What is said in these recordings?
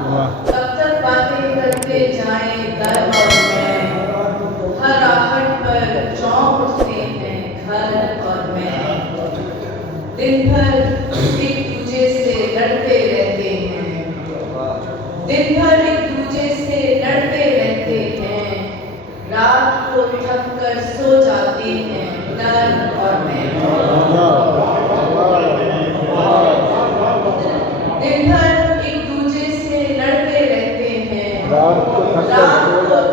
कब तक बातें करते जाएं दर और मैं, हर आहट पर चौंक उठते हैं घर और मैं। दिन भर एक दूजे से लड़ते रहते हैं, दिन भर एक दूजे से लड़ते रहते हैं, रात को थक कर सो जाते हैं दर और मैं। दिन भर एक दूजे से लड़ते रहते हैं, रात को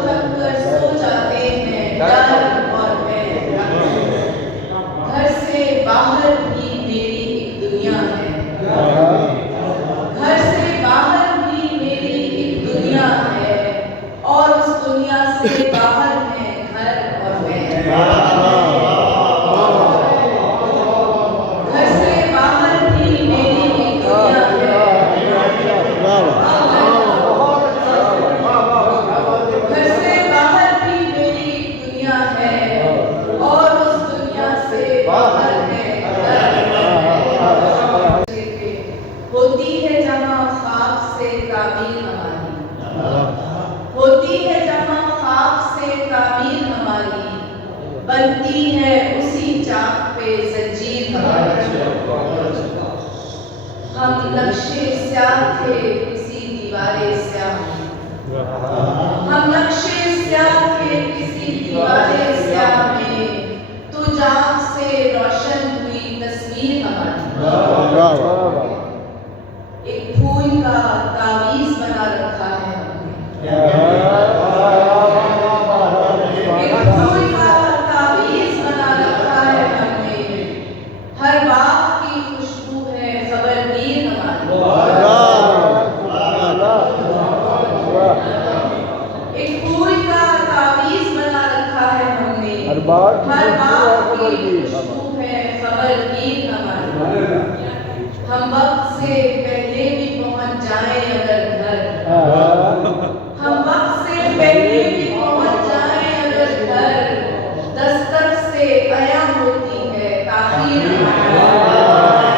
थक कर सो जाते हैं डर और मैं। घर से बाहर भी मेरी एक दुनिया है, घर से बाहर भी मेरी एक दुनिया है, और उस दुनिया से बाहर है घर और मैं। घर से बाहर भी मेरी एक दुनिया है, घर से बाहर भी मेरी एक दुनिया है, और उस दुनिया से बाहर है होती है जहाँ खाक से ताबीर हमारी, होती है जहाँ खाक से ताबीर हमारी, बनती है उसी चाक पे जंजीर हमारी। हम नक्शे स्याह थे किसी दीवारे स्याह में, हम नक्शे स्याह थे किसी दीवारे स्याह में, तू जाग से रोशन हुई तस्वीर हमारी। एक फूल का तावीज बना रखा है हमने, एक फूल का तावीज बना रखा है हमने, हर बात की खुशबू है खबरगीर हमारी। एक फूल का तावीज बना रखा है हमने, हर बात की खुशबू है खबरगीर हमारी। हम वक्त से पहले भी पहुंच जाएं अगर घर, हम वक्त से पहले भी पहुंच जाएं अगर घर, दस्तक से आया होती है ताखीर हमारी।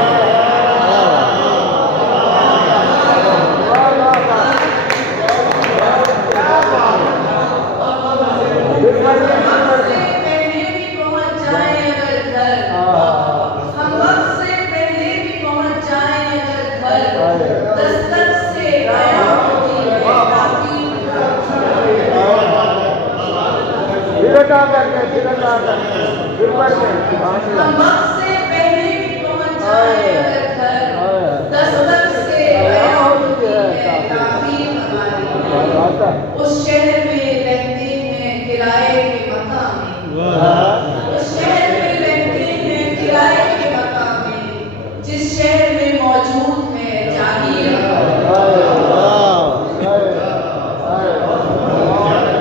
हम वक्त से पहले भी पहुंच जाएं अगर घर, दस्तक से आया होती है ताखीर हमारी। उस शहर